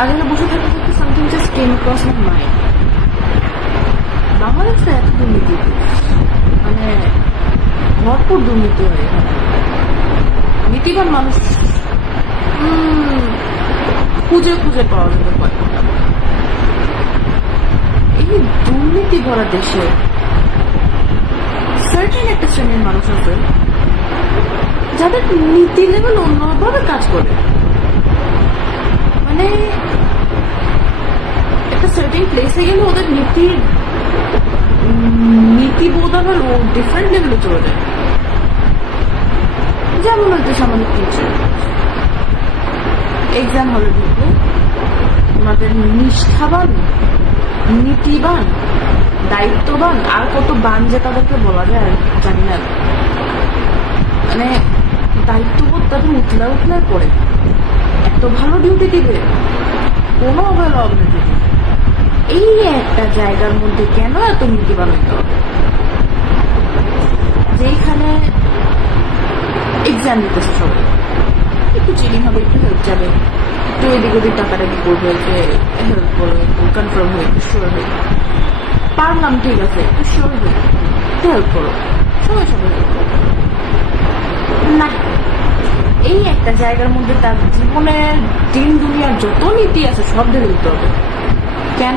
আগে না বসে থাকতে থাকতে something just came cross my mind বাংলাদেশে এত দুর্নীতি। মানে ভরপুর দুর্নীতি হয় নীতিবান মানুষ। খুঁজে খুঁজে পাওয়া যেতে পারে এই দুর্নীতি ভরা দেশে সার্টেন একটা শ্রেণির মানুষ আছে, যাদের নীতি লেভেল অন্যভাবে কাজ করে মানে একটা সার্টেন প্লেসে গেলে ওদের নীতির উম, নীতিবোধ আবার ডিফারেন্ট লেভেলে চলে যায়। যেমন হয়তো সামান্য টিচার এক্সাম হলে ঢুকবে ওনাদের নিষ্ঠাবান নীতিবান দায়িত্ববান আর কত বান যে তাদেরকে বলা যায় জানি না। মানে দায়িত্ববোধ তাদের উতলা উতলায় পড়ে। এত ভালো ডিউটি দিবে কোনো অবহেলা ডিউটি এই একটা জায়গার মধ্যে কেন এত নীতিবান হইতে হবে যেইখানে এক্সাম দিতেছে সবাই একটু চিনি হবে, একটু হেল্প যাবে। একটু এদিক ওদিক টাকাটাকি করবে যে হেল্প করবে কনফার্ম হয়ে, একটু শিওর হয়ে। পারলাম, ঠিক আছে, একটু শিওর হয়ে। একটু হেল্প করো। সবাই সবাই হেল্প করো। না, এই একটা জায়গার মধ্যে তার জীবনের দিন দুনিয়ার যত নীতি আছে সব ঢেলে দিতে হবে। কেন?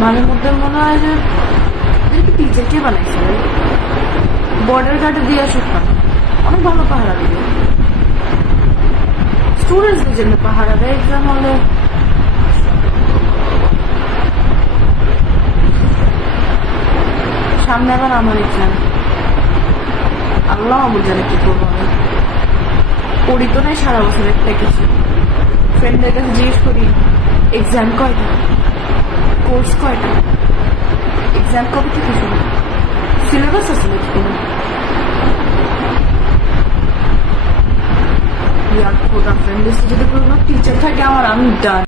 মাঝে মধ্যে মনে হয় যে এদেরকে কে বানাইছে? বর্ডার গার্ডে দিয়ে আসুক না অনেক ভালো পাহারা দিবে। স্টুডেন্টসদের জন্য পাহারা দেয় এক্সাম হলে। সামনে আবার আমার এক্সাম আল্লাহ আমার জানে কি করব আমি? পড়ি তো নাই সারা বছর একটা কিছু ফ্রেন্ডদের কাছে জিজ্ঞেস করি এক্সাম কয়টা? কোর্স কয়টা? এক্সাম কবে থেকে শুরু? সিলেবাস আছে নাকি কোনো? ইয়ার খোদা যদি কোনো টিচার থাকে আমার আমি ডান